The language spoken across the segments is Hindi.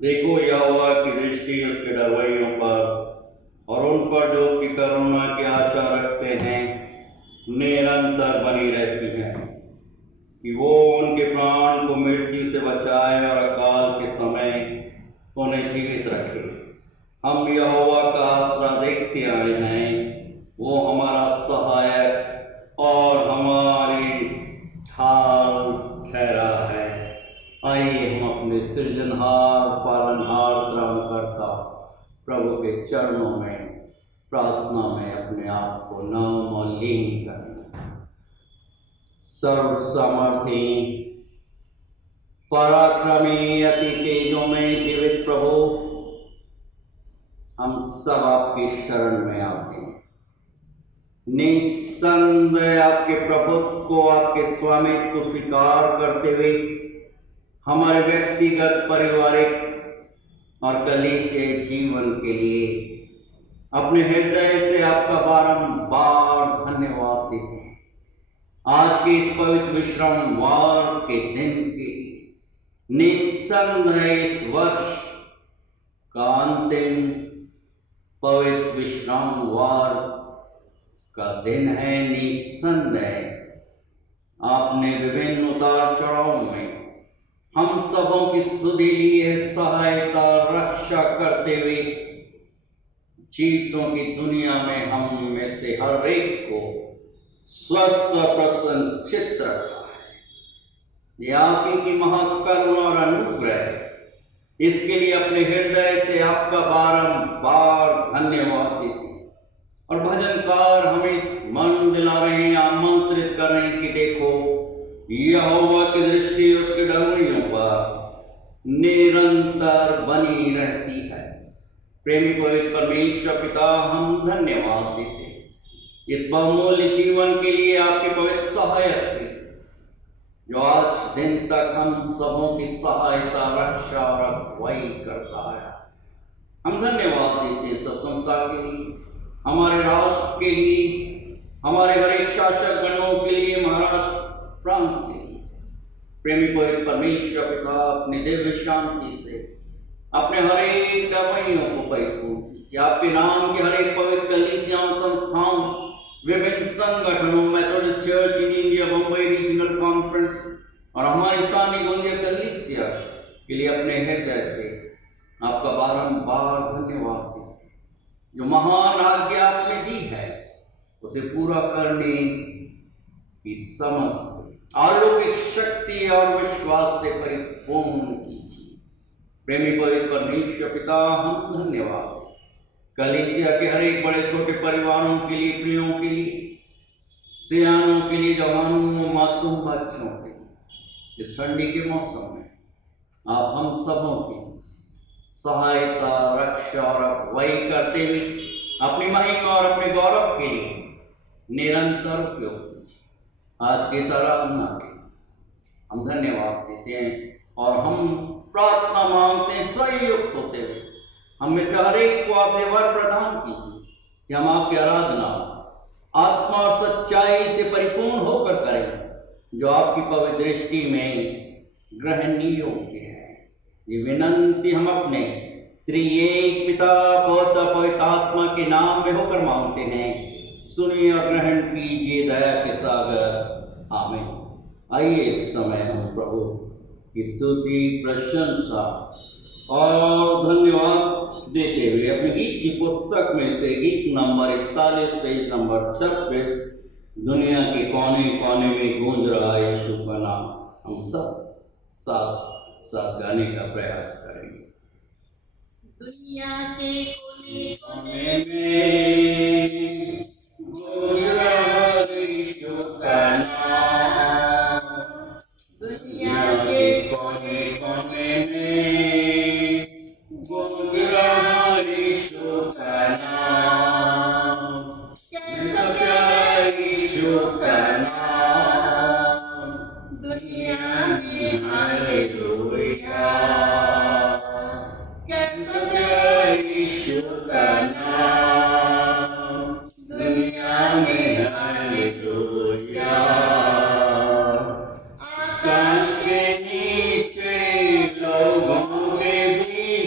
देखो यहोवा की दृष्टि उसके डरवैयों पर और उन पर जो उसकी करुणा की आशा रखते हैं निरंतर बनी रहती है, कि वो उनके प्राण को मृत्यु से बचाए और अकाल के समय उन्हें जीवित रखे। हम यहोवा का आसरा देखते आए हैं, वो हमारा सहायक और हमारी ढाल ठहरा है। आइए हम अपने सृजनहार पालनहार त्राणकर्ता प्रभु के चरणों में प्रार्थना में अपने आप को नम और लीन करें। सर्व सामर्थी पराक्रमी अति तेजों में जीवित प्रभु, हम सब आपकी शरण में आते हैं। निस्संदेह आपके प्रभुत्व को, आपके स्वामित्व को स्वीकार करते हुए हमारे व्यक्तिगत, पारिवारिक और कलीसिया जीवन के लिए अपने हृदय से आपका बारंबार धन्यवाद देते हैं। आज के इस पवित्र विश्रामवार के दिन के लिए, निस्संदेह इस वर्ष का अंतिम पवित्र विश्रामवार का दिन है। निस्संदेह आपने विभिन्न उतार चढ़ाव में हम सबों की सुधि लिए सहायता रक्षा करते हुए जीवितों की दुनिया में हम में से हर एक को स्वस्थ और प्रसन्न चित्त रखा है। यह आप ही की महाकरुणा और अनुग्रह है। इसके लिए अपने हृदय से आपका बारंबार धन्यवाद देते हैं। और भजनकार हमें स्मरण दिला रहे हैं, आमंत्रित कर रहे हैं कि देखो यहोवा की दृष्टि उसके डरवैयों पर निरंतर बनी रहती है। प्रेमी पवित्र परमेश्वर पिता, हम धन्यवाद देते हैं इस बहुमूल्य जीवन के लिए, आपके पवित्र सहायक के लिए, जो आज दिन तक हम सबों की सहायता रक्षा और अगुवाई करता है। हम धन्यवाद देते हैं स्वतंत्रता के लिए, हमारे राष्ट्र के लिए, हमारे हर एक शासक गणों के लिए, महाराष्ट्र प्रांत के लिए। प्रेमी पवित्र परमेश्वर पिता, अपनी दिव्य शांति से अपने हर एक डरवैयों को परिपूर्ण कीजिए। आपके नाम के हर एक पवित्र कलीसियाओं, संस्थाओं, विभिन्न संगठनों, Methodist church in India, Bombay regional conference और हमारी स्थानीय गुंजिया कलीसिया के लिए अपने हृदय से आपका बारंबार धन्यवाद देते हैं। जो महान आज्ञा आपने दी है उसे पूरा करने की समझ से, अलौकिक शक्ति और विश्वास से परिपूर्ण कीजिए। प्रेमी पवित्र परमेश्वर पिता, हम धन्यवाद दें कलीसिया के हर एक बड़े छोटे परिवारों के लिए, प्रियों के लिए, सियानों के लिए, जवानों, मासूम बच्चों के लिए। इस ठंडी के मौसम में आप हम सबों की सहायता, रक्षा और अगुवाई करते हुए अपनी महिमा और अपने गौरव के लिए निरंतर उपयोग कीजिए। आज के आराधना के हम धन्यवाद देते हैं और हम प्रार्थना मांगते हैं, संयुक्त होते हुए हम में से हर एक को आपने वर प्रदान कीजिए कि हम आपकी आराधना आत्मा और सच्चाई से परिपूर्ण होकर करें, जो आपकी पवित्र दृष्टि में ग्रहणीय योग्य है। ये विनंती हम अपने त्रिएक पिता, पौत्र, पवित्र आत्मा के नाम में होकर मांगते हैं। सुनिए और ग्रहण कीजिए दया के सागर। आमीन। आइए इस समय हम प्रभु की स्तुति, प्रशंसा और धन्यवाद देते हुए अपने गीत की पुस्तक में से गीत नंबर 41, पेज नंबर 26, दुनिया के कोने कोने में गूंज रहा यीशु का नाम, हम सब साथ साथ गाने का प्रयास करेंगे। दुनिया के कोने कोने में गूंज रहा यीशु का नाम, दुनिया के कोने कोने में गूंज रहा यीशु का नाम, कैसा प्यारा यीशु का नाम, दुनिया में हालेलुया, कैसा प्यारा यीशु का नाम, दुनिया में हालेलुया। आकाश के नीचे लोगों के बीच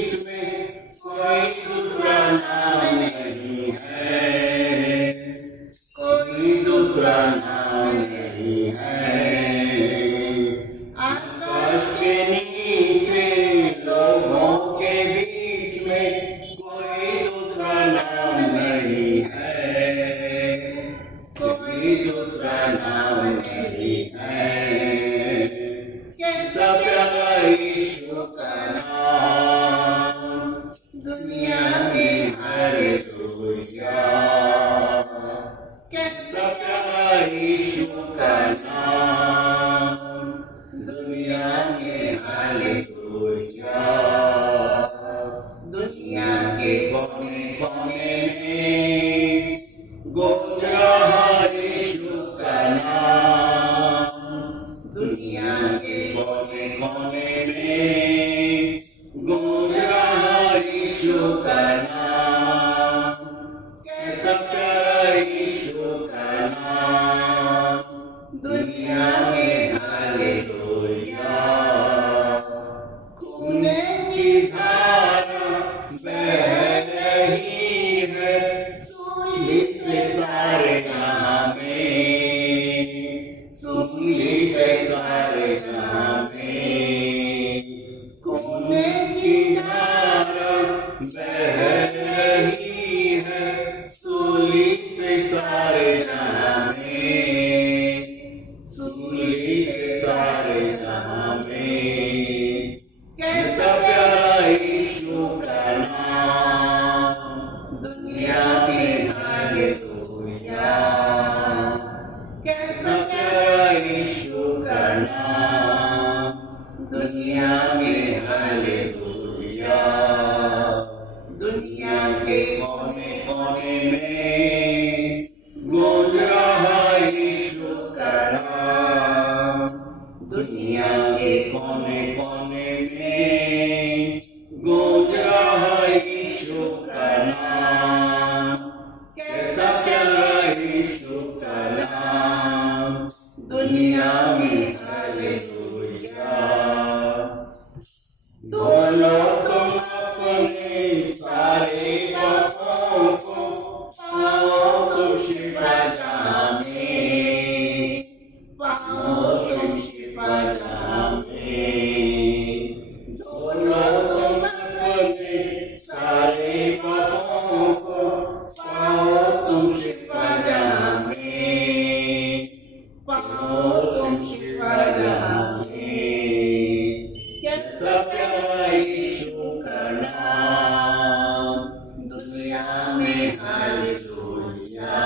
आकाश के नीचे लोगों के बीच में कोई दूसरा नाम नहीं है, कोई दूसरा नाम नहीं है। कैसा प्यारा यीशु का नाम, दुनिया में हालेलुया। कैसा प्यारा यीशु का नाम, दुनिया में हालेलुया। दुनिया के कोने कोने में गूंज रहा यीशु का नाम, दुनिया के कोने कोने में गूंज रहा यीशु का नाम। कैसा प्यारा यीशु का नाम, दुनिया में हालेलुया। खून की धारा बह रही है इस सारे जहां में, सुनी है सारे जहां में। खून की धारा बह रही है सूली से सारे जहां में, सूली से सारे जहां में। कैसा प्यारा यीशु का नाम, दुनिया में हालेलुया। कैसा प्यारा यीशु का नाम, दुनिया में हालेलुया। दुनिया के कोने कोने में गूंज रहा यीशु का नाम, दुनिया के कोने कोने में गूंज रहा यीशु का नाम। कैसा प्यारा यीशु का नाम, दुनिया में हालेलुया। दोनों तुम अपने सारे पापों को पाओ तुम शिफा जहां में, पाओ तुम शिफा जहां में। दोनों तुम अपने सारे पापों को पाओ तुम शिफा जहां में, पाओ तुम शिफा जहां में। कैसा प्यारा यीशु का नाम, दुनिया में हालेलुया।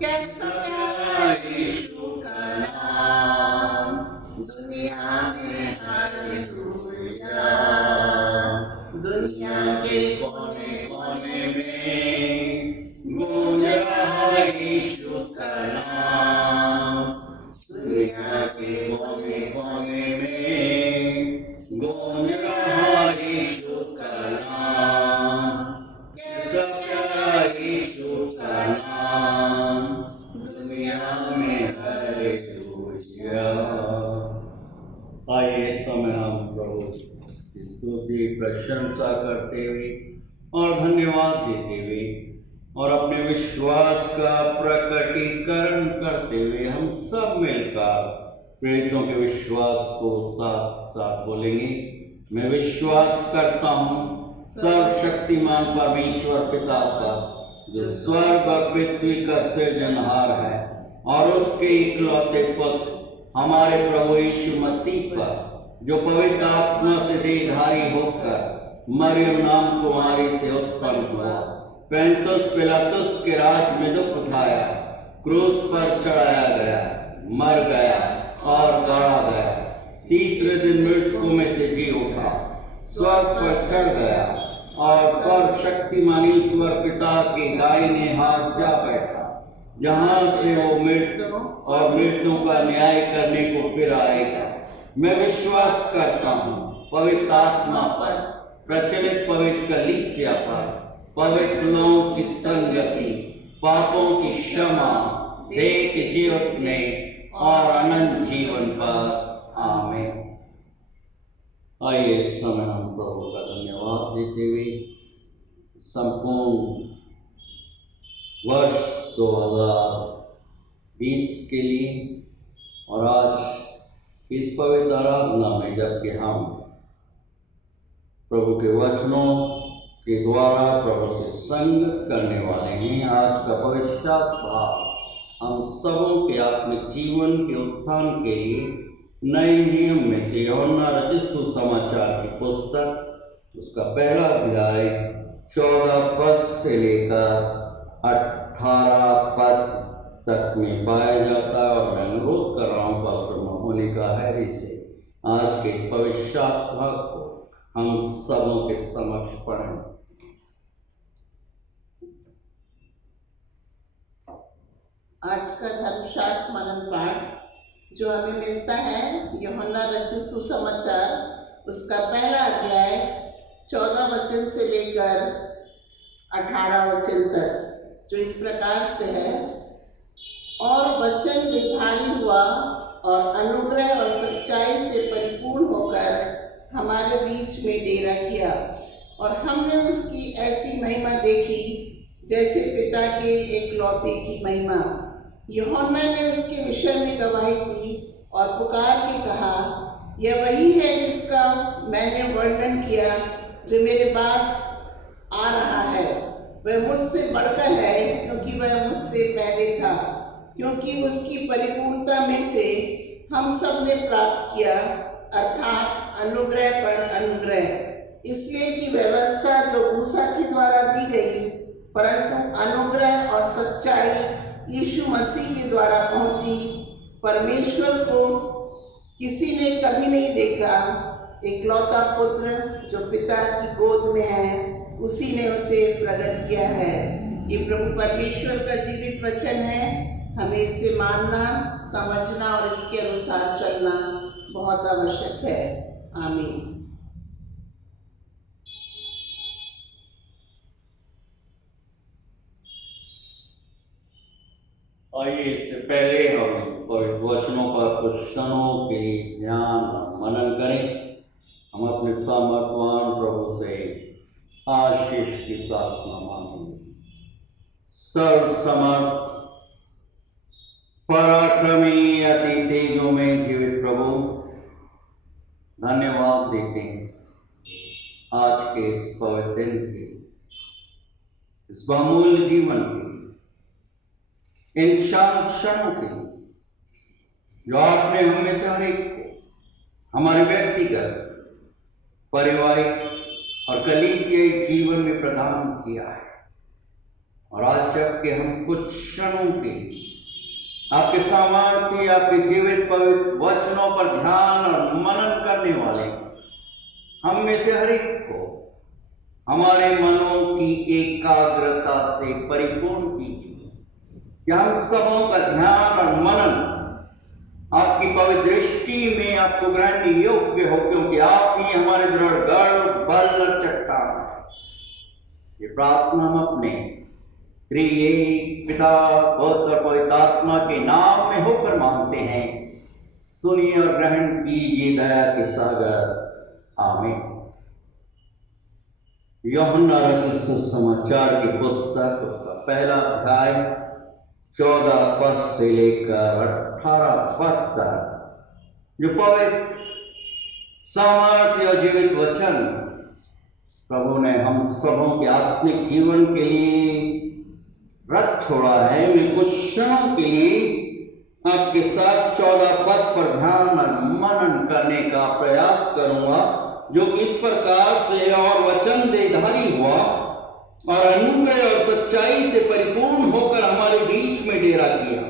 कैसा प्यारा यीशु का नाम, दुनिया में हालेलुया। दुनिया के कोने कोने में गूंज रहा यीशु का नाम, दुनिया के कोने कोने में गूंज रहा यीशु का नाम। कैसा प्यारा यीशु का नाम, दुनिया में हालेलुया। आइए इस समय हम प्रभु की स्तुति प्रशंसा करते हुए और धन्यवाद देते हुए और अपने विश्वास का प्रकटीकरण करते हुए हम सब मिलकर प्रेरितों के विश्वास को साथ साथ बोलेंगे। मैं विश्वास करता हूँ सर्वशक्तिमान परमेश्वर पिता का, जो स्वर्ग और पृथ्वी का सृजनहार है, और उसके इकलौते पुत्र हमारे प्रभु यीशु मसीह पर, जो पवित्र आत्मा से देहधारी होकर मरियम नाम कुमारी से उत्पन्न हुआ, पैंतुस पिलातुस के राज में दुख उठाया, क्रूस पर चढ़ाया गया, मर गया और गाड़ा गया, तीसरे दिन मृतकों में से जी उठा, स्वर्ग पर चढ़ गया और सर्वशक्तिमान ईश्वर पिता के दाहिने हाथ जा बैठा, जहां से वो मृतकों और मृतों का न्याय करने को फिर आएगा। मैं विश्वास करता हूँ पवित्र आत्मा पर, प्रचलित पवित्र कलीसिया पर, पवित्र लोगों की संगति, पापों की क्षमा, देह के जी उठने और अनंत जीवन पर। आमीन। आइए इस समय हम प्रभु का धन्यवाद देते हुए संपूर्ण वर्ष 2020 के लिए और आज इस पवित्र आराधना में जबकि हम प्रभु के वचनों के द्वारा प्रभु से संगत करने वाले हैं, आज का पवित्र भाव हम सबों के आत्मिक जीवन के उत्थान के लिए नए नियम में से यूहन्ना रचित सुसमाचार की पुस्तक उसका पहला अध्याय 14 पद से लेकर 18 पद तक में पाया जाता है। और मैं अनुरोध कर रहा हूँ पास्टर मोनिका हैरी से आज के इस पवित्र शास्त्र भाग को हम सबों के समक्ष पढ़ें। आज का धर्मशास्त्र मनन पाठ जो हमें मिलता है यूहन्ना रचित सुसमाचार उसका पहला अध्याय 14 वचन से लेकर 18 वचन तक, जो इस प्रकार से है। और वचन देहधारी हुआ और अनुग्रह और सच्चाई से परिपूर्ण होकर हमारे बीच में डेरा किया, और हमने उसकी ऐसी महिमा देखी जैसे पिता के एकलौते की महिमा। यूहन्ना ने उसके विषय में गवाही दी और पुकार के कहा, यह वही है जिसका मैंने वर्णन किया, जो मेरे बाद आ रहा है। वह मुझसे बढ़कर है क्योंकि वह मुझसे पहले था, क्योंकि उसकी परिपूर्णता में से हम सब ने प्राप्त किया, अर्थात अनुग्रह पर अनुग्रह। इसलिए कि व्यवस्था तो मूसा के द्वारा दी गई, परंतु अनुग्रह और सच्चाई यीशु मसीह के द्वारा पहुंची। परमेश्वर को किसी ने कभी नहीं देखा, एकलौता पुत्र जो पिता की गोद में है उसी ने उसे प्रकट किया है। ये प्रभु परमेश्वर का जीवित वचन है। हमें इसे मानना, समझना और इसके अनुसार चलना बहुत आवश्यक है। आमीन। आइए इससे पहले हम पवित्र वचनों पर कुछ क्षणों के लिए ध्यान और मनन करें। हम अपने सामर्थवान प्रभु से आशीष की प्रार्थना मांगेंगे। सर्व समर्थ पराक्रमी अति तेजों में जीवित प्रभु, धन्यवाद देते हैं आज के इस पवित्र दिन के, इस बहुमूल्य जीवन के, इन शांत क्षणों के जो आपने हम में से हर एक को हमारे व्यक्तिगत, पारिवारिक और कलीसियाई जीवन में प्रदान किया है। और आज जबकि हम कुछ क्षणों के लिए आपके सामर्थ्य, आपके जीवित पवित्र वचनों पर ध्यान और मनन करने वाले हम में से हर एक को हमारे मनों की एकाग्रता से परिपूर्ण कीजिए, कि हम सबों का ध्यान और मनन आपकी पवित्र दृष्टि में आपको ग्रहण योग्य हो, क्योंकि आप ही हमारे दृढ़ गढ़, बल और चट्टान है। ये प्रार्थना हम अपने त्रिएक पिता, पुत्र और पवित्र आत्मा के नाम में होकर मांगते हैं। सुनिए और ग्रहण कीजिए दया के सागर। आमीन। यूहन्ना रचित सुसमाचार की पुस्तक उसका पहला अध्याय 14 पद से लेकर 18 पद तक, जो पवित्र सामर्थ्य और जीवित वचन प्रभु ने हम सबों के आत्मिक जीवन के लिए रख छोड़ा है। मैं कुछ क्षणों के लिए आपके साथ 14 पद पर ध्यान और मनन करने का प्रयास करूंगा, जो कि इस प्रकार से, और वचन देहधारी हुआ और अनुग्रह और सच्चाई से परिपूर्ण होकर हमारे बीच में डेरा किया,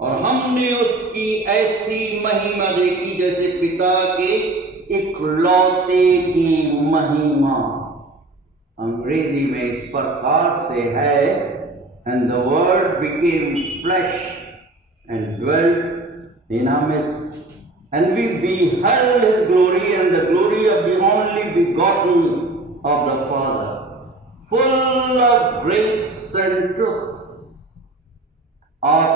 और हमने उसकी ऐसी महिमा देखी जैसे पिता के इकलौते की महिमा। अंग्रेजी में इस प्रकार से है, and the word became flesh and dwelt in our midst, and we beheld his glory, and the glory of the only begotten of the Father, full of grace and truth. आप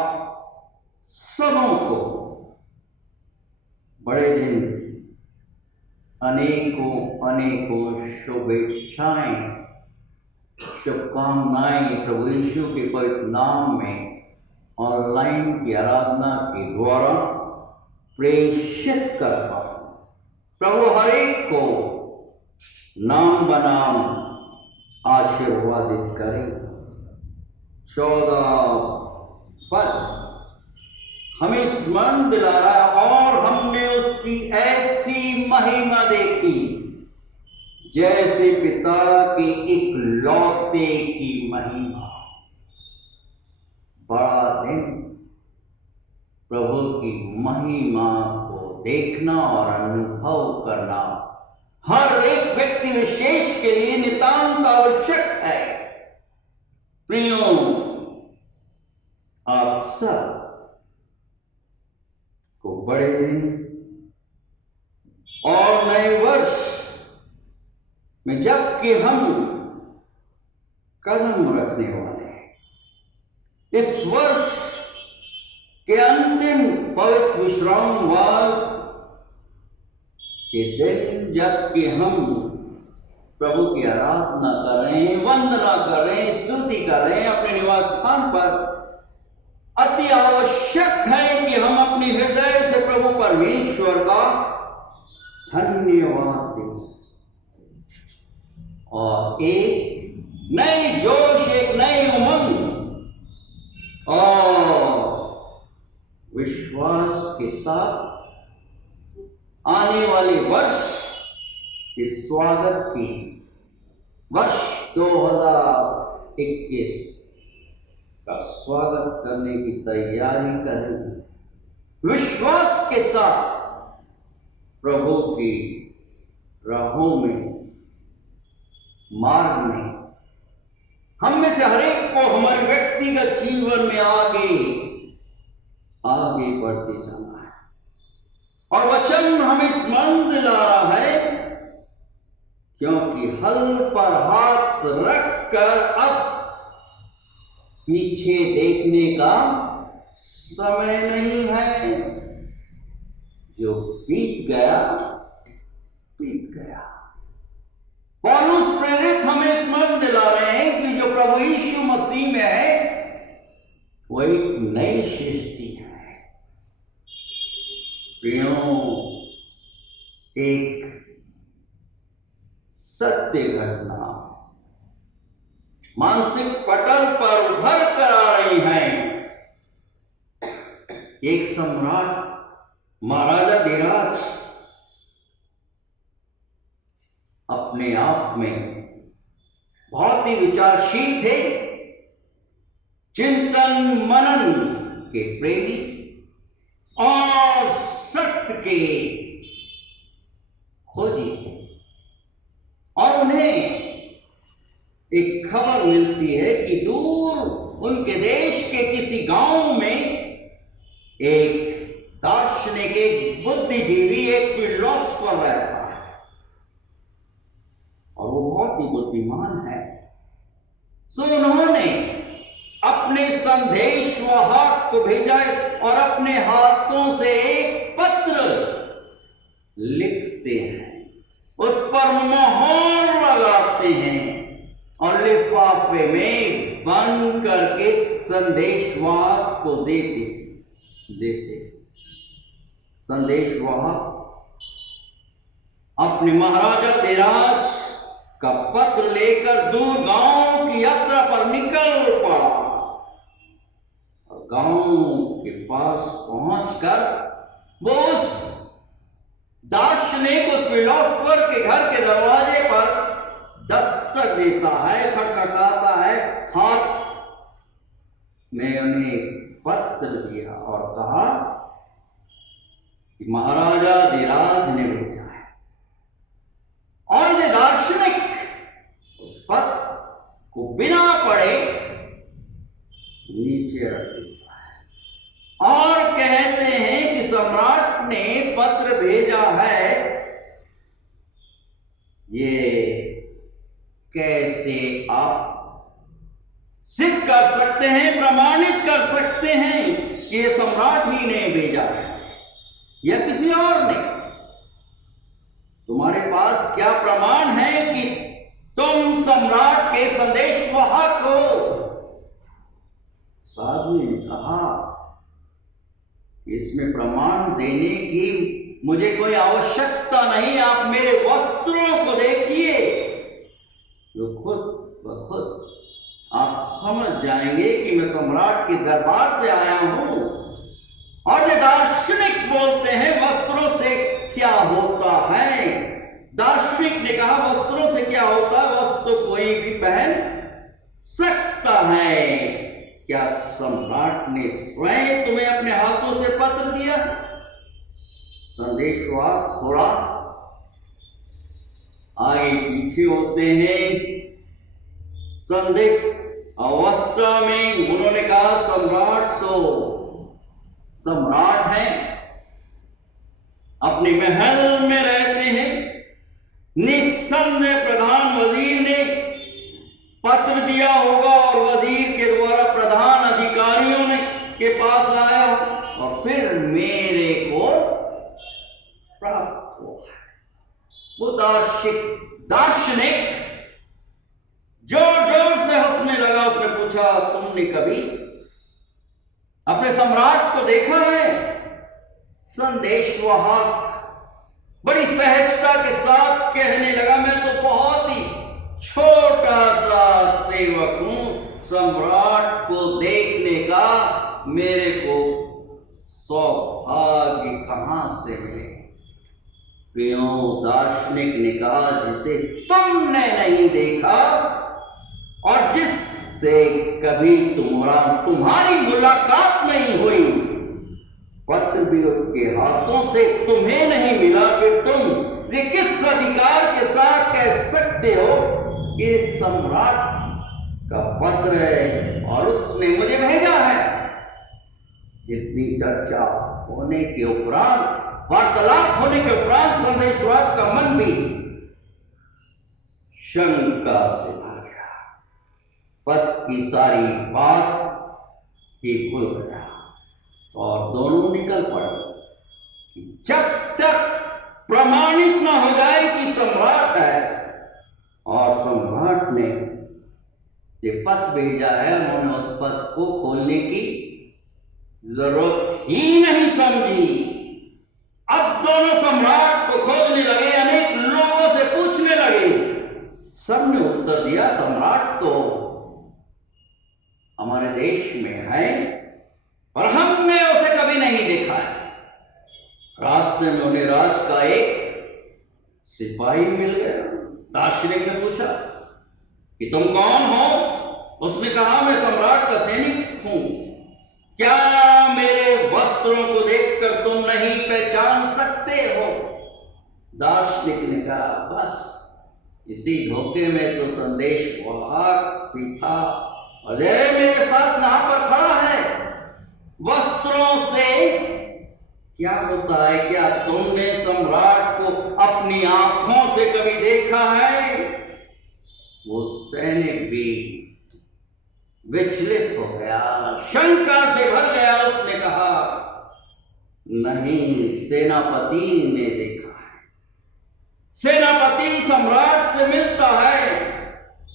सबों को बड़े दिन अनेकों अनेकों शुभेच्छाएं, शुभकामनाएं प्रभु यीशु के पवित्र नाम में ऑनलाइन की आराधना के द्वारा प्रेषित कर पाऊं। प्रभु हर एक को नाम बनाम आशीर्वादित करें। 14 पद हमें स्मरण दिला रहा है, और हमने उसकी ऐसी महिमा देखी जैसे पिता के इकलौते की महिमा। बड़ा दिन प्रभु की महिमा को देखना और अनुभव करना हर एक व्यक्ति विशेष के लिए नितांत आवश्यक है। प्रियो, आप सब को बड़े दिन और नए वर्ष में जबकि हम कदम रखने वाले हैं, इस वर्ष के अंतिम पवित्र विश्रामवार के दिन जबकि हम प्रभु की आराधना कर रहे हैं, वंदना कर रहे हैं, स्तुति कर रहे हैं अपने निवास स्थान पर, अति आवश्यक है कि हम अपने हृदय से प्रभु परमेश्वर का धन्यवाद दें और एक नई जोश, एक नई उमंग और विश्वास के साथ आने वाले वर्ष के स्वागत की, वर्ष 2021 का स्वागत करने की तैयारी करें। विश्वास के साथ प्रभु की राहों में, मार्ग में हम में से हर एक को हमारे व्यक्तिगत जीवन में आगे बढ़ते जाना है। और वचन हमें स्मरण दिला रहा है, क्योंकि हल पर हाथ रखकर अब पीछे देखने का समय नहीं है। जो बीत गया बीत गया। पौलुस प्रेरित हमें स्मरण दिला रहे हैं कि जो प्रभु यीशु मसीह में है वो एक नई सृष्टि है। प्रियों, एक सत्य घटना मानसिक पटल पर उभर कर आ रही है। एक सम्राट महाराजा धीराज अपने आप में बहुत ही विचारशील थे, चिंतन मनन के प्रेमी और सत्य के खोजी थे। और उन्हें एक खबर मिलती है कि दूर उनके देश के किसी गांव में एक दार्शनिक, एक बुद्धिजीवी, एक फिलोसोफर रहता है और वो बहुत ही बुद्धिमान है। सो उन्होंने अपने संदेशवाहक को भेजा और अपने हाथों से एक पत्र लिखते हैं, उस पर मोहर लगाते हैं और लिफाफे में बंद करके संदेशवाहक को देते। संदेशवाहक अपने महाराजा धीराज का पत्र लेकर दूर गांव की यात्रा पर निकल पड़ा और गांव के पास पहुंचकर वो उस दार्शनिक, उस फिलोसोफर के घर के दरवाजे पर दस्तक देता है, खटखटाता है। हाथ में उन्हें पत्र दिया और कहा कि महाराजा धीराज ने भेजा है। और ये दार्शनिक उस पत्र को बिना पढ़े नीचे रख देता है और कहते हैं कि सम्राट ने पत्र भेजा है, ये कैसे आप सिद्ध कर सकते हैं, प्रमाणित कर सकते हैं कि ये सम्राट ही ने भेजा है या किसी और ने? तुम्हारे पास क्या प्रमाण है कि तुम सम्राट के संदेशवाहक हो? उस आदमी ने कहा इसमें प्रमाण देने की मुझे कोई आवश्यकता नहीं। आप मेरे वस्त्रों को देखिए, जो खुद ब खुद आप समझ जाएंगे कि मैं सम्राट के दरबार से आया हूं। और ये दार्शनिक बोलते हैं वस्त्रों से क्या होता है। दार्शनिक ने कहा वस्त्रों से क्या होता है, वस्त्र तो कोई भी पहन सकता है। क्या सम्राट ने स्वयं तुम्हें अपने हाथों से पत्र दिया? संदेशवाहक थोड़ा आगे पीछे होते हैं। संदिग्ध अवस्था में उन्होंने कहा सम्राट तो सम्राट है, अपने महल में रहते हैं। निस्संदेह प्रधान वजीर ने पत्र दिया होगा और वजीर के द्वारा प्रधान अधिकारियों ने के पास आया और फिर मेरे को प्राप्त हुआ। वो दार्शनिक जोर जोर से हंसने लगा। उसने पूछा तुमने कभी अपने सम्राट को देखा है? संदेशवाहक बड़ी सहजता के साथ कहने लगा मैं तो बहुत ही छोटा सा सेवक हूं। सम्राट को देखने का मेरे को सौभाग्य कहां से मिले? दार्शनिक ने कहा जिसे तुमने नहीं देखा और जिससे कभी तुम्हारी मुलाकात नहीं हुई, पत्र भी उसके हाथों से तुम्हें नहीं मिला, फिर तुम ये किस अधिकार के साथ कह सकते हो कि सम्राट का पत्र है और उसने मुझे भेजा है? इतनी चर्चा होने के उपरांत, वार्तालाप होने के उपरांत संदेशवाहक का मन भी शंका से भर गया। पद की सारी बात ही भूल गया और दोनों निकल पड़े कि जब तक प्रमाणित न हो जाए कि सम्राट है और सम्राट ने ये पत्र भेजा है, उन्होंने उस पत्र को खोलने की जरूरत ही नहीं समझी। अब दोनों सम्राट को खोजने लगे, अनेक लोगों से पूछने लगे। सबने उत्तर दिया सम्राट तो हमारे देश में है और हमने उसे कभी नहीं देखा है। रास्ते में उन्हें राज का एक सिपाही मिल गया। दार्शनिक ने पूछा कि तुम कौन हो? उसने कहा मैं सम्राट का सैनिक हूं। क्या मेरे वस्त्रों को देखकर तुम नहीं पहचान सकते हो? दार्शनिक ने कहा बस इसी धोखे में तो संदेशवाहक भी था और मेरे साथ यहां पर खड़ा है। वस्त्रों से क्या होता है? क्या तुमने सम्राट को अपनी आंखों से कभी देखा है? वो सैनिक भी विचलित हो गया, शंका से भर गया। उसने कहा नहीं, सेनापति ने देखा है। सेनापति सम्राट से मिलता है,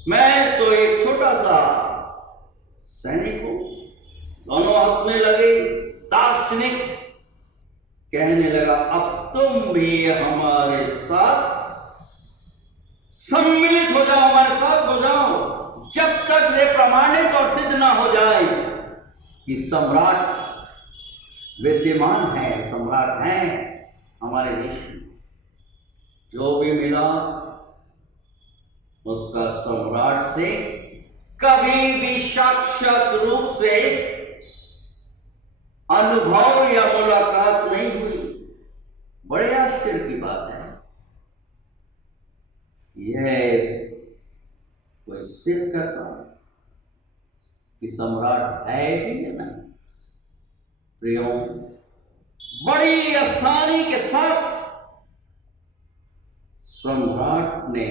मैं तो एक छोटा सा सैनिक हूं। दोनों हंसने लगे। दार्शनिक कहने लगा अब तुम भी हमारे साथ सम्मिलित हो जाओ, हमारे साथ हो जाओ, जब तक ये प्रमाणित और सिद्ध ना हो जाए कि सम्राट विद्यमान है, सम्राट है हमारे देश में। जो भी मिला उसका सम्राट से कभी भी साक्षात रूप से अनुभव या मुलाकात नहीं हुई। बड़े आश्चर्य की बात है। यह कोई सिद्ध करता कि सम्राट है भी या नहीं। प्रियो, बड़ी आसानी के साथ सम्राट ने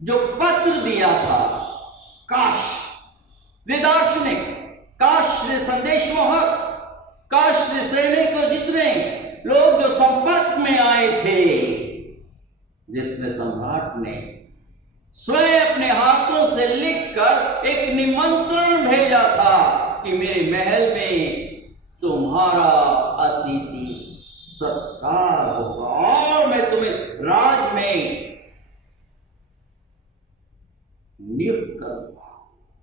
जो पत्र दिया था, काश वे दार्शनिक, काश वे संदेशवाहक, काश वे सैनिक को जितने लोग जो संपर्क में आए थे, जिसमें सम्राट ने स्वयं अपने हाथों से लिखकर एक निमंत्रण भेजा था कि मेरे महल में तुम्हारा अतिथि सत्कार होगा और मैं तुम्हें राज में नियुक्त करूंगा।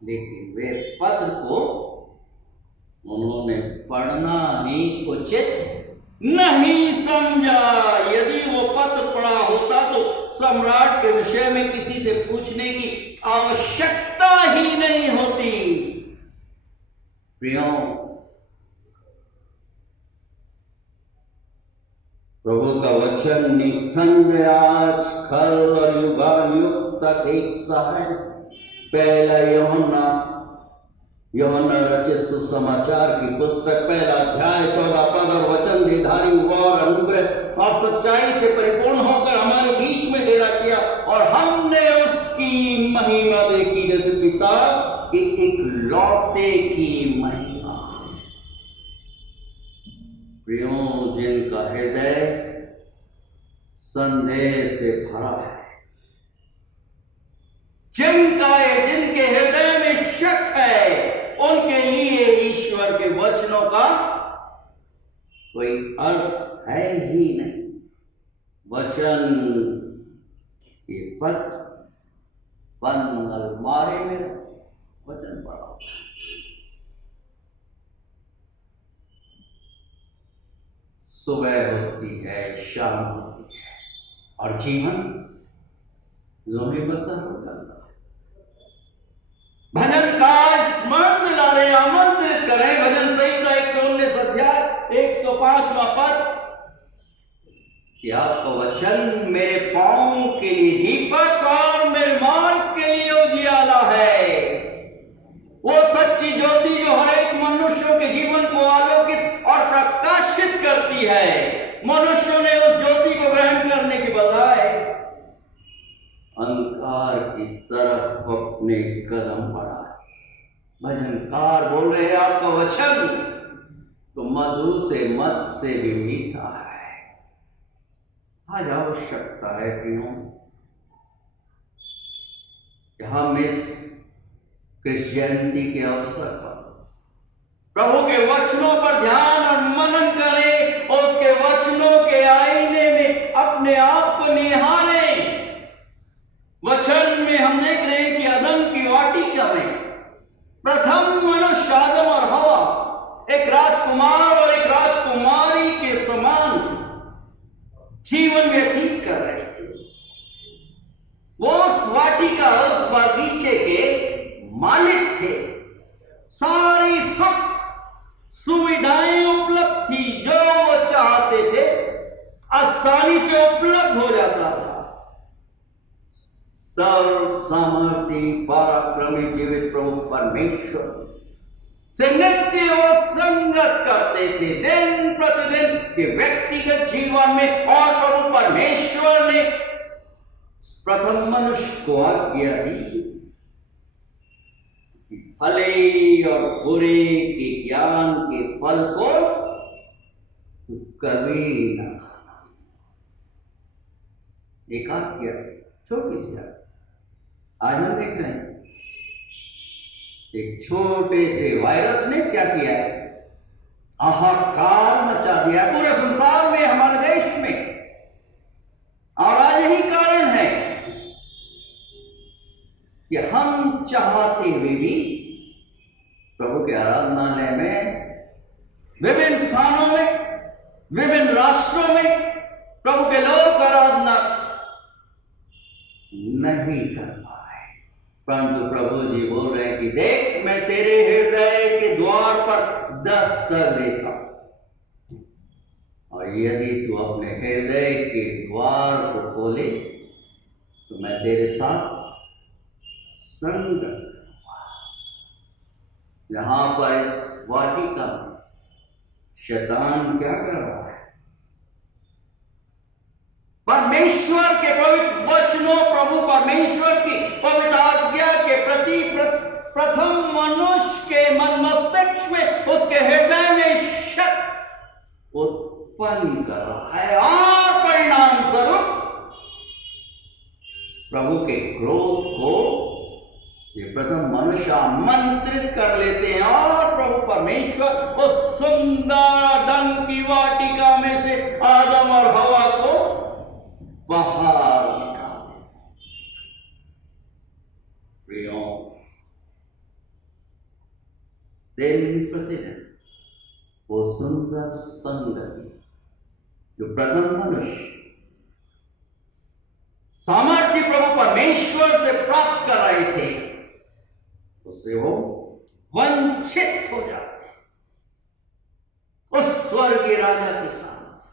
लेकिन वे पत्र को उन्होंने पढ़ना ही उचित नहीं समझा। यदि वो पत्र पढ़ा होता तो सम्राट के विषय में किसी से पूछने की आवश्यकता ही नहीं होती। प्रियो, प्रभु का वचन निसंदेह आज खल और युगानुयुग तक एक सा है। पहला यूहन्ना रचित सुसमाचार की पुस्तक, पहला अध्याय 14 पद और वचन देधारी हुआ और अनुग्रह और सच्चाई से परिपूर्ण होकर हमारे बीच में डेरा किया और हमने उसकी महिमा देखी, जैसे पिता की इकलौते की महिमा। प्रियो, जिनका हृदय संदेह से भरा है, जिनके हृदय में शक है, उनके लिए ईश्वर के वचनों का कोई अर्थ है ही नहीं। वचन ये पत्र बंद अलमारी में वचन पड़ा। सुबह होती है, शाम होती है और जीवन लोहे बसर हो जाता है। भजन का स्मरण दिलाने आमंत्रित करें। भजन संहिता 119 अध्याय 105वां पद कि आपका वचन मेरे पांव के लिए दीपक और मेरे मार्ग के लिए उजियाला है। वो सच्ची ज्योति जो हर एक मनुष्यों के जीवन को आलोकित और प्रकाशित करती है। मनुष्यों ने उस ज्योति को ग्रहण करने के बजाय अंधकार की तरफ अपने कदम बढ़ा दिए। भजनकार बोल रहे हैं, आपका वचन तो मधु से मध से भी मीठा है। आज आवश्यकता है प्रियो कि हम इस कृष्ण जयंती के अवसर पर प्रभु के वचनों पर ध्यान और मनन करें और उसके वचनों के आईने में अपने आप को निहारें। वचन में हम देख रहे हैं कि आदम की वाटिका में प्रथम मनुष्य आदम और हवा एक राजकुमार और एक राजकुमारी के समान जीवन व्यतीत कर रहे थे। वो उस वाटिका, उस बगीचे के मालिक थे। सारी सुख सुविधाएं उपलब्ध थी, जो वो चाहते थे आसानी से उपलब्ध हो जाता था। सर्व सामर्थ्य पराक्रमी जीवित प्रभु परमेश्वर से नित्य वो संगत करते थे दिन प्रतिदिन के व्यक्तिगत जीवन में। और प्रभु परमेश्वर ने प्रथम मनुष्य को आज्ञा दी कि भले और बुरे के ज्ञान के फल को तू कभी न खाना। एक आज्ञा दी, छोटी सी आज्ञा। आज हम देख रहे हैं एक छोटे से वायरस ने क्या किया है, हाहाकार मचा दिया है पूरे संसार में, हमारे देश में। और आज यही कारण है कि हम चाहते हुए भी प्रभु के आराधनालय में, विभिन्न स्थानों में, विभिन्न राष्ट्रों में प्रभु के लोग आराधना नहीं कर पाए। परंतु प्रभु जी बोल रहे हैं कि देख, मैं तेरे हृदय के द्वार पर दस्तक देता हूं, और यदि तू अपने हृदय के द्वार को खोले तो मैं तेरे साथ संगत करूंगा। यहां पर इस वाटिका में शैतान क्या कर रहा है? परमेश्वर के पवित्र वचनों, प्रभु परमेश्वर की पवित्र आज्ञा के प्रति प्रथम मनुष्य के मन मस्तिष्क में, उसके हृदय में शक उत्पन्न कर रहा है। और परिणाम स्वरूप प्रभु के क्रोध को ये प्रथम मनुष्य आमंत्रित कर लेते हैं और प्रभु परमेश्वर उस सुंदर डंक की वाटिका में से आदम और हवा को बाहर निकाल देते हैं। प्रियो, दिन प्रतिदिन वो सुंदर संगति जो प्रथम मनुष्य सामर्थ्य प्रभु परमेश्वर से प्राप्त कर रहे थे, उससे वो वंचित हो जाते हैं। उस स्वर्गीय राजा के साथ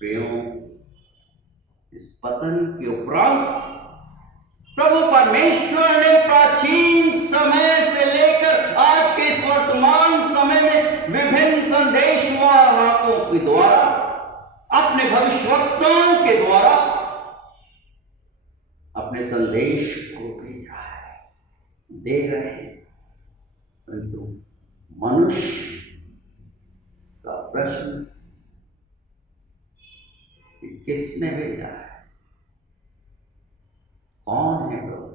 प्रियो, इस पतन के उपरांत प्रभु परमेश्वर ने प्राचीन समय से लेकर आज के इस वर्तमान समय में विभिन्न संदेशवाहकों के द्वारा, अपने भविष्यवक्ताओं के द्वारा अपने संदेश को भेजा है, दे रहे हैं। परंतु मनुष्य का प्रश्न कि किसने भेजा है, कौन है प्रभु,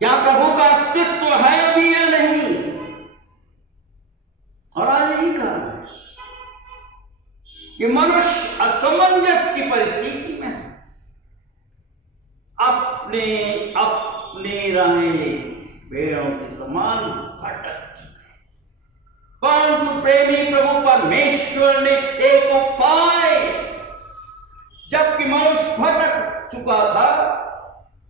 क्या प्रभु का अस्तित्व है अभी या नहीं। और आज यही कारण है कि मनुष्य असमंजस की परिस्थिति में अपने अपने राहें लेके पेड़ों के समान भटक चुके। परंतु प्रेमी प्रभु परमेश्वर ने एक उपाय, जबकि मनुष्य भटक चुका था,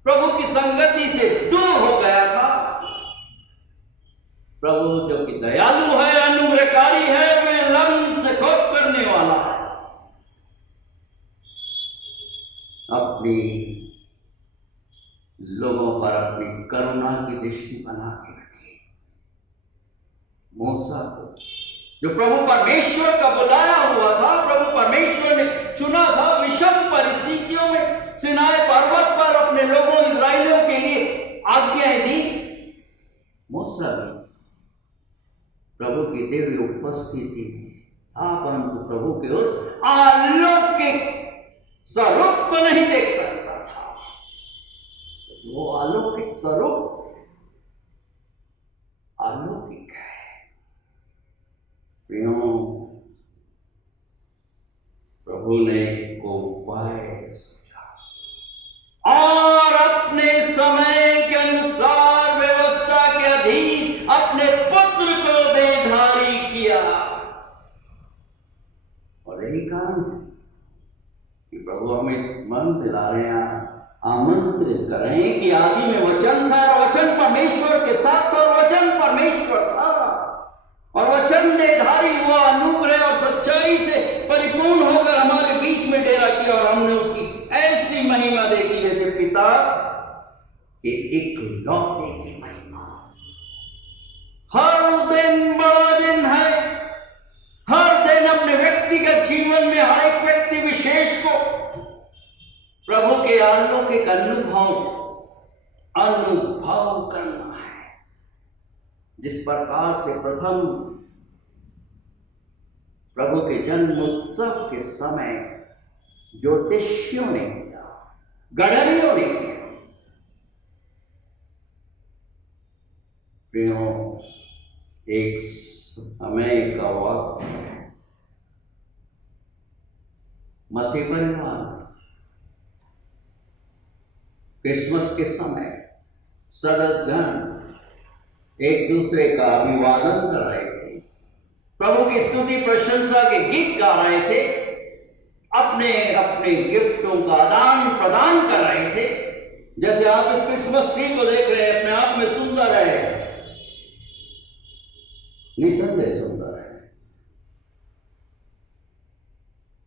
प्रभु की संगति से दूर हो गया था, प्रभु जो कि दयालु है, अनुग्रहकारी है, वे लंब से खोप करने वाला है, अपनी लोगों पर अपनी करुणा की दृष्टि बना के रखी। मूसा को, जो प्रभु परमेश्वर का बुलाया हुआ था, प्रभु परमेश्वर ने चुना था, विषम परिस्थितियों में सिनाई पर्वत पर अपने लोगों इस्राएलियों के लिए आज्ञाएं दी। मूसा भी प्रभु की दिव्य उपस्थिति में था, परंतु प्रभु के उस अलौकिक स्वरूप को नहीं देख सकता था। वो अलौकिक स्वरूप अलौकिक है। प्रभु ने एक उपाय सोचा और अपने समय के अनुसार व्यवस्था के अधीन अपने पुत्र को देहधारी किया। और यही कारण है कि प्रभु हमें स्मरण दिला रहे हैं, आमंत्रित कर रहे हैं कि आदि में वचन था और वचन परमेश्वर के साथ था और वचन परमेश्वर था और वचन देहधारी हुआ, अनुग्रह और सच्चाई से परिपूर्ण होकर हमारे बीच में डेरा किया। और हमने उसकी ऐसी महिमा देखी जैसे पिता के इकलौते की महिमा। हर दिन बड़ा दिन है, हर दिन अपने व्यक्तिगत जीवन में हर एक व्यक्ति विशेष को प्रभु के अलौकिक अनुभव करना है। जिस प्रकार से प्रथम प्रभु के जन्म उत्सव के समय ज्योतिषियों ने किया, गणरियों ने किया। प्रियो, एक समय का वक्त है, मसीह परिवार में क्रिसमस के समय सदस्यगण एक दूसरे का अभिवादन कर रहे थे, प्रभु की स्तुति प्रशंसा के गीत गा रहे थे, अपने अपने गिफ्टों का आदान प्रदान कर रहे थे। जैसे आप इस क्रिसमस ट्री को देख रहे हैं, अपने आप में सुंदर है, निसंदेह सुंदर है,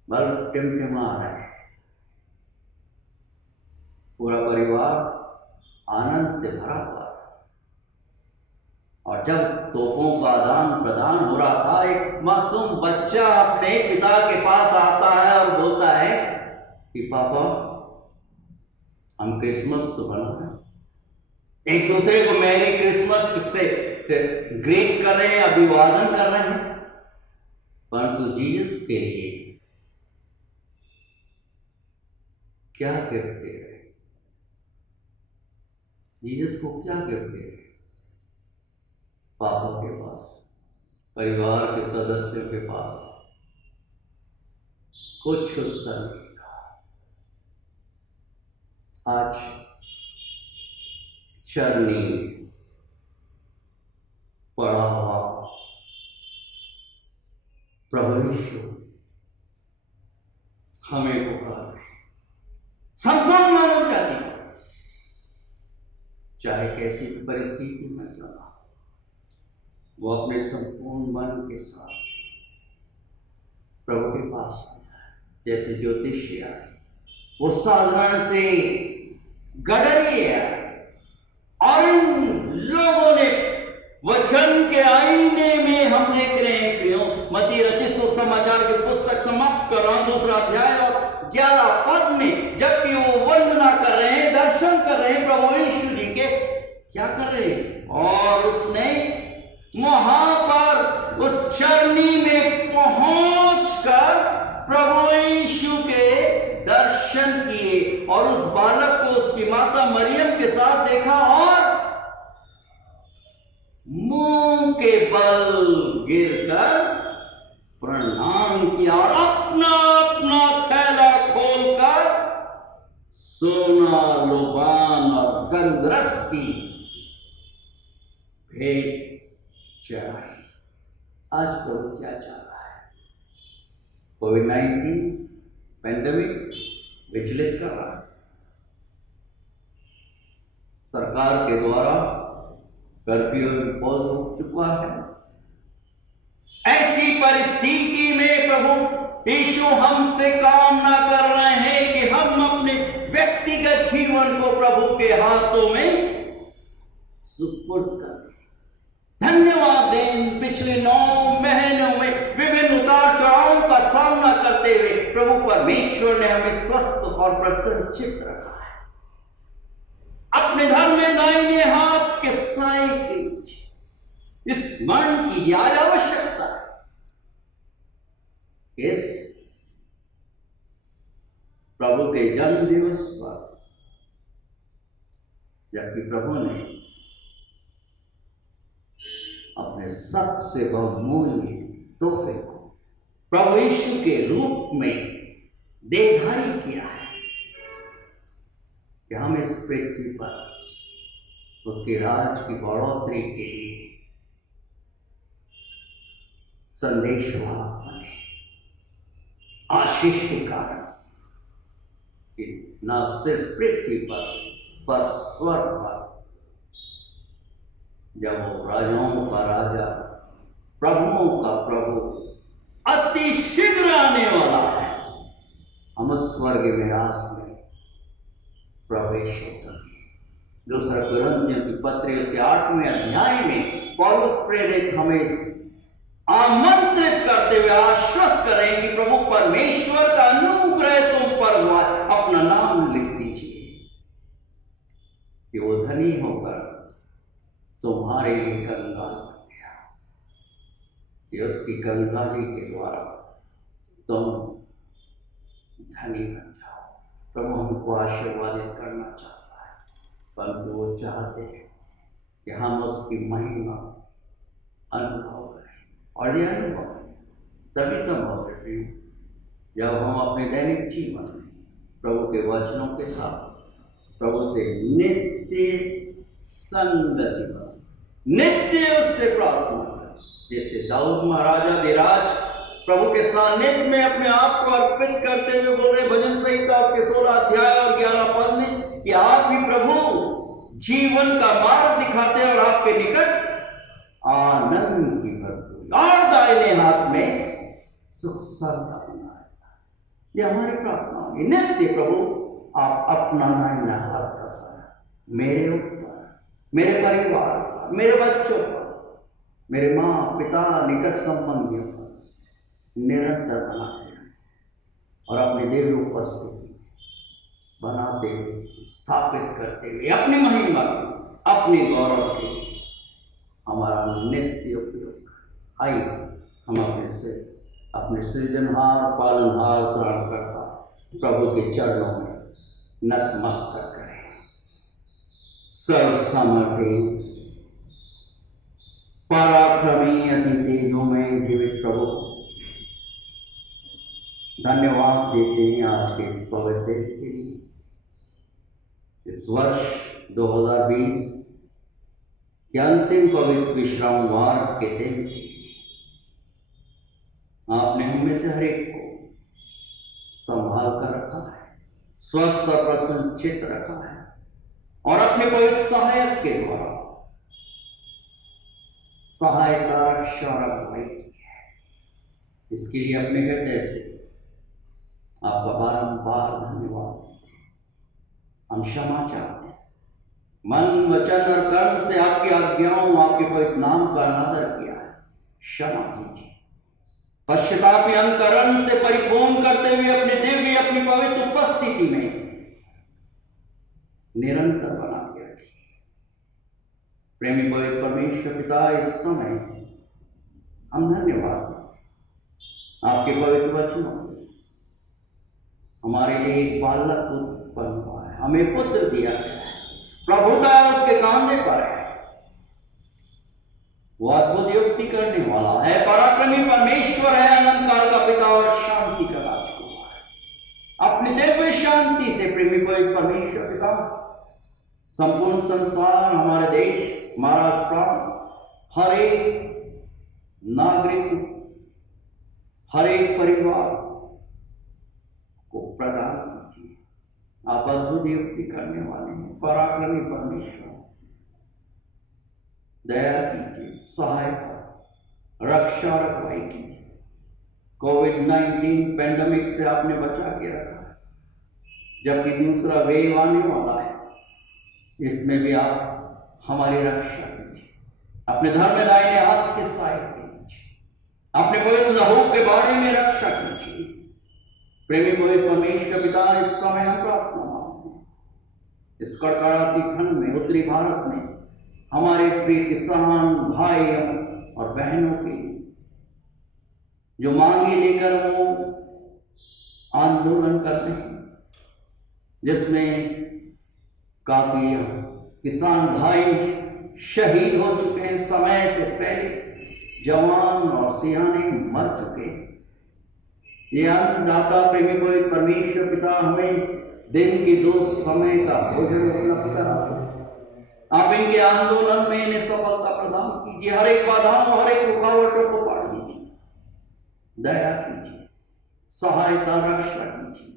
बल्ब टिमटिमा रहा है, पूरा परिवार आनंद से भरा हुआ था। और जब तोहफों का आदान प्रदान हो रहा था, एक मासूम बच्चा अपने पिता के पास आता है और बोलता है कि पापा, हम क्रिसमस तो बना रहे हैं, एक दूसरे को मैरी क्रिसमस से ग्रीट कर रहे हैं, अभिवादन कर रहे हैं, परंतु जीसस के लिए क्या गिफ्ट दे रहे? जीसस को क्या गिफ्ट दे रहे? पापा के पास, परिवार के सदस्यों के पास कुछ उत्तर नहीं था। आज चरनी में पड़ा हुआ प्रभु यीशु हमें पुकार रहे, संपूर्ण मानव जाति को, चाहे कैसी भी परिस्थिति में क्यों ना, वो अपने संपूर्ण मन के साथ प्रभु के पास आ जाए। जैसे ज्योतिषी आए, वो साधारण से गडरिए आए और इन लोगों ने वचन के आईने में हम देख रहे हैं प्रियो, मत्ती रचित सुसमाचार की पुस्तक समाप्त कर रहा हूं 2 अध्याय और 11 पद में, जबकि वो वंदना कर रहे हैं, दर्शन कर रहे हैं प्रभु यीशु जी के, क्या कर रहे हैं? और उसने वहां पर उस चरनी में पहुंचकर प्रभु यीशु के दर्शन किए और उस बालक को उसकी माता मरियम के साथ देखा और मुंह के बल गिरकर प्रणाम किया और अपना अपना थैला खोलकर सोना, लोबान और गंधरस की भेंट चढ़ाई। आज प्रभु क्या चाह रहा है? कोविड-19 पेंडेमिक विचलित कर रहा है। सरकार के द्वारा कर्फ्यू इम्पोज हो चुका है। ऐसी परिस्थिति में प्रभु यीशु हमसे कामना कर रहे हैं कि हम अपने व्यक्तिगत जीवन को प्रभु के हाथों में सुपुर्द कर दें, धन्यवाद दें। पिछले 9 महीनों में विभिन्न उतार चढ़ावों का सामना करते हुए प्रभु परमेश्वर ने हमें स्वस्थ और प्रसन्न चित्त रखा है। अपने धर्म में दाहिने हाथ के साए के नीचे स्मरण की आज आवश्यकता है। इस प्रभु के जन्म दिवस पर जबकि प्रभु ने अपने सबसे बहुमूल्य तोहफे को प्रभु यीशु के रूप में देहधारी किया है कि हम इस पृथ्वी पर उसके राज की बढ़ोतरी के लिए संदेशवाहक बने, आशीष के कारण कि न सिर्फ पृथ्वी पर स्वर्ग पर जब वो राजाओं का राजा, प्रभुओं का प्रभु अति शीघ्र आने वाला है, हम स्वर्ग में रास में प्रवेश हो सके। 2 कुरिन्थियों की पत्री उसके 8वें अध्याय में पौलुस प्रेरित हमें आमंत्रित करते हुए आश्वस्त करें कि प्रभु परमेश्वर का अनुग्रह तुम पर हुआ, अपना नाम लिख दीजिए कि वो धनी होकर तुम्हारे लिए कंगाल बन गया, कि उसकी कंगाली के द्वारा तुम धनी बन जाओ। प्रभु हमको आशीर्वादित करना चाहता है, परंतु वो चाहते हैं कि हम उसकी महिमा अनुभव करें। और यह अनुभव तभी संभव है जब हम अपने दैनिक जीवन में प्रभु के वचनों के साथ प्रभु से नित्य संगति बना, नित्य उससे प्रार्थना करें। जैसे दाऊद महाराजा धीराज प्रभु के सानिध्य में अपने आप को अर्पित करते हुए बोल रहे भजन संहिता उसके 16 अध्याय और 11 पद में कि आप ही प्रभु जीवन का मार्ग दिखाते हैं और आपके निकट आनंद की भरपूरी और दाहिने हाथ में सुख शांति बनाए। यह हमारी प्रार्थना होगी नित्य, प्रभु आप अपना दाहिना हाथ का साया मेरे ऊपर, मेरे परिवार पर, मेरे बच्चों पर, मेरे माँ पिता निकट संबंधियों पर निरंतर बनाते हैं और अपनी दिव्य उपस्थिति बनाते हुए, स्थापित करते हुए अपनी महिमा की, अपनी गौरव के लिए हमारा नित्य उपयोग करें। आइए हम अपने सृजनहार पालनहार त्राणकर्ता प्रभु के चरणों में नतमस्तक करें। सर्वसमर्थी पराक्रमी अति तेजोमय जीवित प्रभु, धन्यवाद देते हैं आज के इस पवित्र दिन के लिए, इस वर्ष 2020 के अंतिम पवित्र विश्रामवार के दिन के लिए। आपने हम में से हर एक को संभाल कर रखा है, स्वस्थ और प्रसन्नचित रखा है और अपने पवित्र सहायक के द्वारा सहायता, रक्षा और अगुवाई की है। इसके लिए अपने हृदय से आपका बारंबार धन्यवाद देते हैं। हम क्षमा चाहते हैं, मन, वचन और कर्म से आपकी आज्ञाओं, आपके पवित्र नाम का अनादर किया है, क्षमा कीजिए। पश्चाताप अंतकरण से परिपूर्ण करते हुए अपने दिव्य, अपनी पवित्र उपस्थिति में निरंतर बना के रखिए। प्रेमी पवित्र परमेश्वर पिता, इस समय हम धन्यवाद देते हैं आपके पवित्र वचनों के लिए। हमारे लिए एक बालक उत्पन्न हुआ है, हमें पुत्र दिया गया है, प्रभुता उसके कांधे पर है। वो अद्भुत युक्ति करने वाला है, पराक्रमी परमेश्वर है, अनंत काल का पिता और शांति का राजकुमार है। अपनी दिव्य शांति से प्रेमी पवित्र परमेश्वर पिता संपूर्ण संसार, हमारे देश, हमारा राष्ट्र, हर एक नागरिक, हर एक परिवार को प्रदान कीजिए। आप अद्भुत युक्ति करने वाले हैं, पराक्रमी परमेश्वर, दया कीजिए, सहायता, रक्षा और अगुवाई कीजिए। कोविड-19 पैंडेमिक से आपने बचा के रखा है, जबकि दूसरा वेव आने वाला है, इसमें भी आप हमारी रक्षा कीजिए। अपने धर्म में दाहिने हाथ के साए के नीचे अपने पवित्र लहू के बारे में रक्षा कीजिए। प्रेमी पवित्र परमेश्वर पिता, इस समय हम प्रार्थना मांगते हैं, इस कड़कड़ाती ठंड में उत्तरी भारत में हमारे प्रिय किसान भाइयों और बहनों के लिए जो मांगे लेकर वो आंदोलन कर रहे हैं, जिसमें काफी किसान भाई शहीद हो चुके हैं, समय से पहले जवान और सियाने मर चुके हैं। ये अन्नदाता प्रेमी पवित्र परमेश्वर पिता हमें दिन की 2 समय का भोजन उपलब्ध करा। आप इनके आंदोलन में इन्हें सफलता प्रदान कीजिए, हर एक बाधाओं, हर एक रुकावटों को पार कीजिए, दया कीजिए, सहायता, रक्षा कीजिए।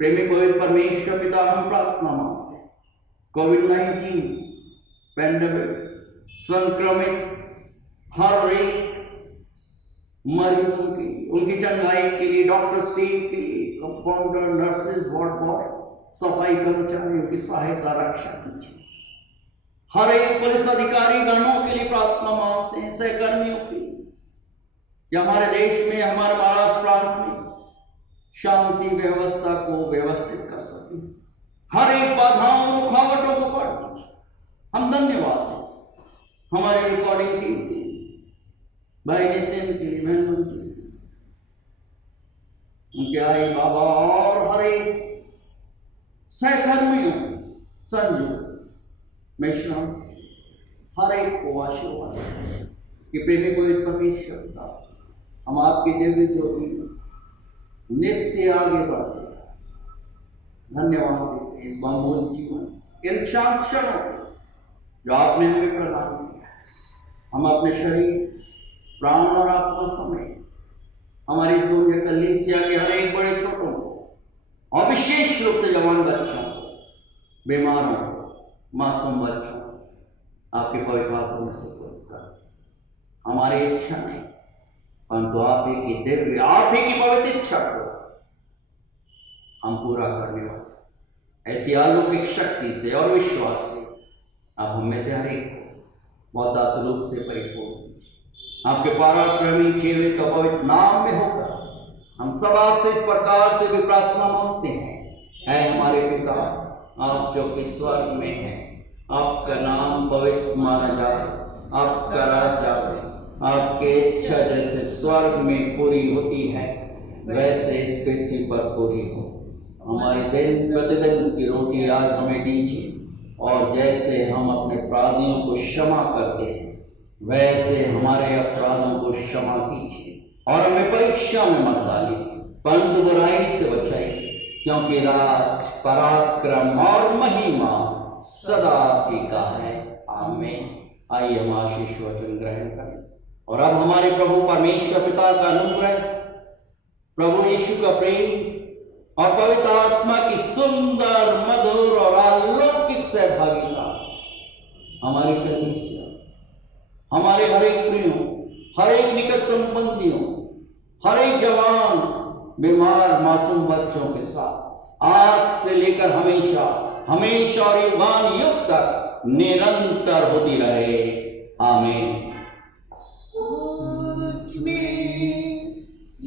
प्रेमी पवित्र परमेश्वर पिता, हम प्रार्थना मांगते हैं, कोविड-19 पैंडेमिक संक्रमित हर एक मरीजों की, उनकी चंगाई के लिए डॉक्टर्स टीम के लिए, कंपाउंडर, नर्सेज, वार्ड बॉय, सफाई कर्मचारियों की सहायता, रक्षा कीजिए। हर एक पुलिस अधिकारी गणों के लिए प्रार्थना मांगते हैं, सहकर्मियों के लिए, कि हमारे देश में, हमारे महाराष्ट्र प्रांत में शांति व्यवस्था को व्यवस्थित कर सके। हर एक बाधाओं, रुकावटों को पार दीजिए। हम धन्यवाद दें हमारे रिकॉर्डिंग टीम के लिए, भाई नितिन के लिए, बहन मंजू, उनके आई बाबा और हर एक सहकर्मियों के, संजू, मिश्रा, हर एक को आशीर्वाद कि प्रेमी पवित्र परमेश्वर पिता, हम आपकी दिव्य ज्योति में नित्य आगे बढ़ते हैं। धन्यवाद देते हैं इस बहुमूल्य जीवन, इन शांत क्षणों के जो आपने हमें प्रदान किया है। हम अपने शरीर, प्राण और आत्मा समेत हमारी दुनिया कलीसिया के हर एक बड़े छोटों को और विशेष रूप से जवान बच्चों को, बीमारों को, मासूम बच्चों को आपके पवित्र हाथों में सुपुर्द कर। हमारी इच्छा नहीं, परंतु आप ही की दिव्य, आप ही की पवित्र इच्छा को हम पूरा करने वाले, ऐसी अलौकिक शक्ति से और विश्वास से आप हमें से हर एक को बहुत रूप से परिपूर्ण कीजिए। आपके पराक्रमी जीवित और पवित्र नाम में होकर हम सब आपसे इस प्रकार से भी प्रार्थना मांगते हैं, है हमारे पिता, आप जो कि स्वर्ग में हैं, आपका नाम पवित्र माना जाए, आपका राज्य आए, आपकी इच्छा जैसे स्वर्ग में पूरी होती है वैसे इस पृथ्वी पर पूरी हो। हमारे दिन प्रतिदिन की रोटी आज हमें दीजिए और जैसे हम अपने अपराधियों को क्षमा करते हैं वैसे हमारे अपराधों को क्षमा कीजिए और हमें परीक्षा में मत डालिए परंतु बुराई से बचाइए, क्योंकि राज पराक्रम और महिमा सदा आपकी का है। आमीन। आइए हम आशीष वचन ग्रहण करें। और अब हमारे प्रभु परमेश्वर पिता का अनुग्रह, प्रभु यीशु का प्रेम और पवित्र आत्मा की सुंदर मधुर और अलौकिक सहभागिता हमारी कलीसिया, हमारे हर एक प्रियों, हर एक निकट संबंधियों, हर एक जवान बीमार मासूम बच्चों के साथ आज से लेकर हमेशा हमेशा और युगान युग तक निरंतर होती रहे। आमीन।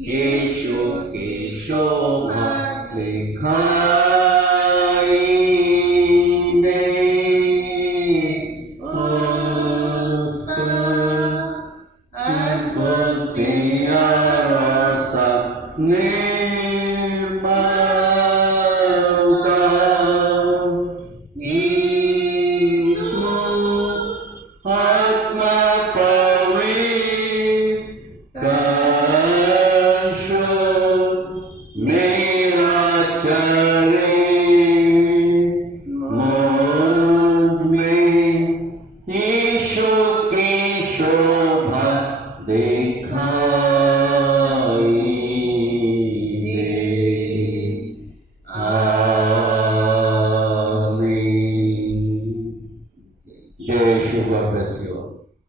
यीशु की शोभा दिखाई दे, अद्भुत प्यार और सपने Jai Shri God bless you all.